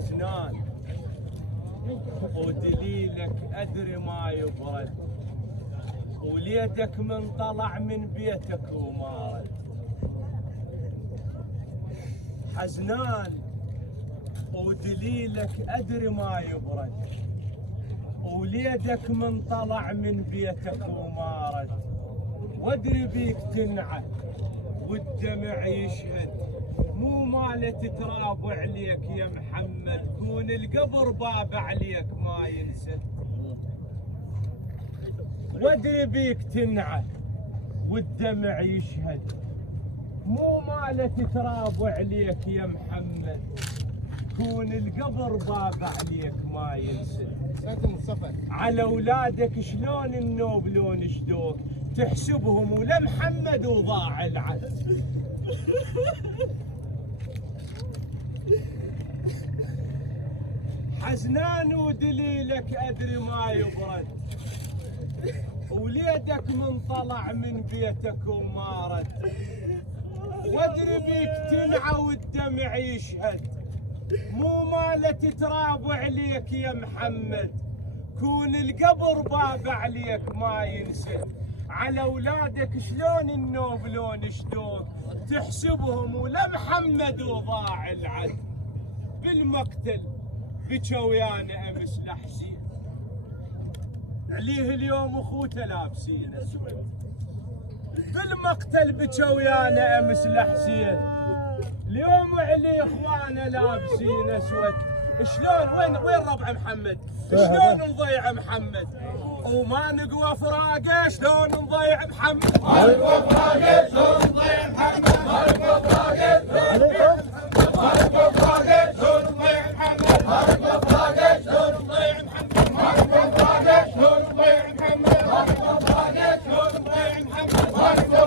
حزنان ودليلك أدري ما يبرد، وليدك من طلع من بيتك وما رد. حزنان ودليلك أدري ما يبرد، وليدك من طلع من بيتك وما رد. وادري بيك تنعى والدمع يشهد، مو مالة تتراب عليك يا محمد، كون القبر باب عليك ما ينسد. وادري بيك تنعى والدمع يشهد، مو مالة تتراب عليك يا محمد، كون القبر باب عليك ما ينسد. على اولادك شلون النوب لو نشدوك، تحسبهم ولا محمد وضاع العد. حزنان ودليلك ادري ما يبرد، وليدك من طلع من بيتك وما رد. وادري بيك تنعى والدمع يشهد، مو مالة تتراب عليك يا محمد، كون القبر باب عليك ما ينسد. على اولادك شلون النوب لو نشدوك، تحسبهم ولا محمد وضاع العد. بالمقتل بكى ويانا امس لحسين، عليه اليوم اخوته لابسين اسود. بالمقتل بكى ويانا امس لحسين، اليوم علي اخوانه لابسين اسود. شلون وين ربع محمد؟ شلون نضيع محمد وما نقوى فراقه؟ شلون نضيع محمد؟ ما نقوى فراقه شلون نضيع محمد؟ ما نقوى فراقه شلون نضيع محمد؟ ما نقوى فراقه شلون نضيع محمد؟ ما نقوى فراقه شلون نضيع محمد؟ ما نقوى فراقه شلون نضيع محمد؟ ما نقوى فراقه شلون نضيع محمد؟